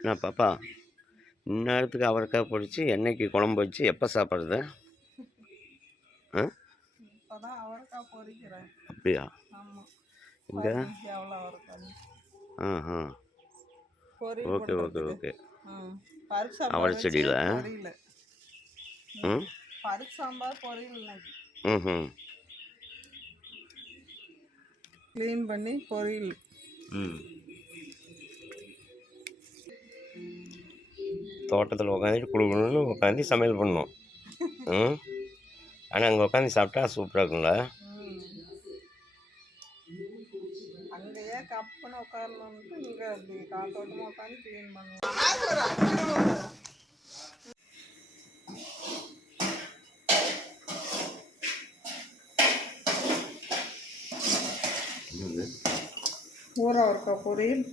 என்ன பாப்பா, இந்நேரத்துக்கு அவரைக்காய் பொரிச்சு எண்ணெய்க்கு குழம்பு வச்சு எப்போ சாப்பிட்றது? ஆ, இப்போதான் அவரைக்காய் பொரிக்கிறேன். அப்படியா? ஆமாம், இங்கே எவ்வளோ அவரைக்காய் ஆ ஆ பொரியல் ஓகே ஓகே பண்ணுறதுக்கு. ஓகே. பருப்பு அவரை சாம்பார் வச்சு செடியில் பொரியல். ம் பருப்பு சாம்பார் பொரியல் இன்னைக்கு ம் க்ளீன் பண்ணி பொரியல். ம் தோட்டத்தில் உட்காந்துட்டு குடுக்கணும்னு உட்காந்து சமையல் பண்ணணும். ம் ஆனால் அங்கே உட்காந்து சாப்பிட்டா சூப்பராக இருக்குங்களா? அங்கேயே கப்புன்னு உட்காரணுன்ட்டு இங்கே அப்படி காத்தோட்டமாக உட்காந்து க்ளீன் பண்ணுவோம். ஊற அவரைக்காய் பொரியல்.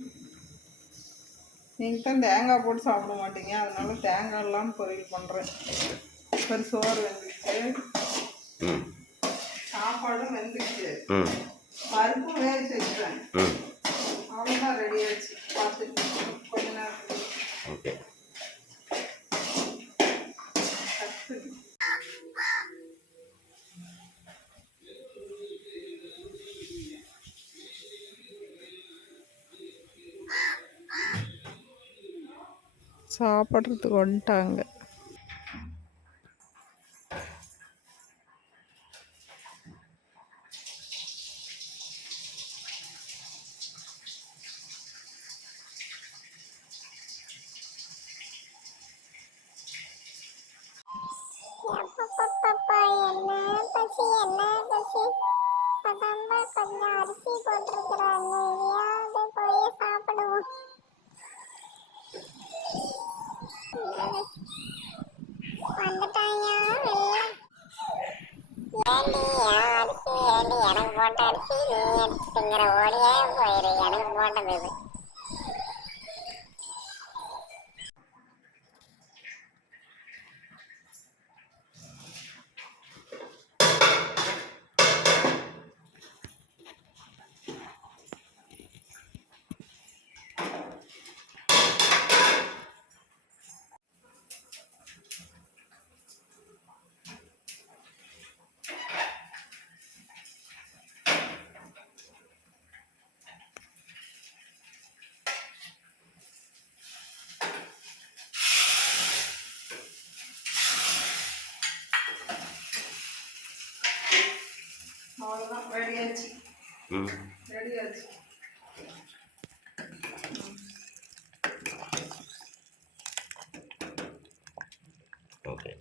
நீங்கள் தான் தேங்காய் போட்டு சாப்பிட மாட்டீங்க, அதனால தேங்காய் இல்லாமல் பொரியல் பண்ணுறேன். ஒரு சோறு வெந்துச்சு, சாப்பாடும் வெந்துச்சு, பருப்பும் வேக வச்சுட்டேன். அவ்வளோதான், ரெடி ஆச்சு. பார்த்துட்டு கொஞ்ச நேரத்துக்கு ஓகே. சாப்பிட்றதுக்கு வந்துட்டாங்க. கொஞ்சம் அரிசி போட்டிருக்கிறாங்க, எதையாவது போய் சாப்பிடுவோம். வந்துட்டாங்க எல்லாம். ஏண்டி அரிசி, ஏண்டி எனக்கு போட்ட அரிசி நீ எடுத்துங்கிற, ஓடியே போயிரு, எனக்கு போட்டது இது. அவ்வளோதான், ரெடி ஆச்சு. ரெடி ஆச்சு. ஓகே.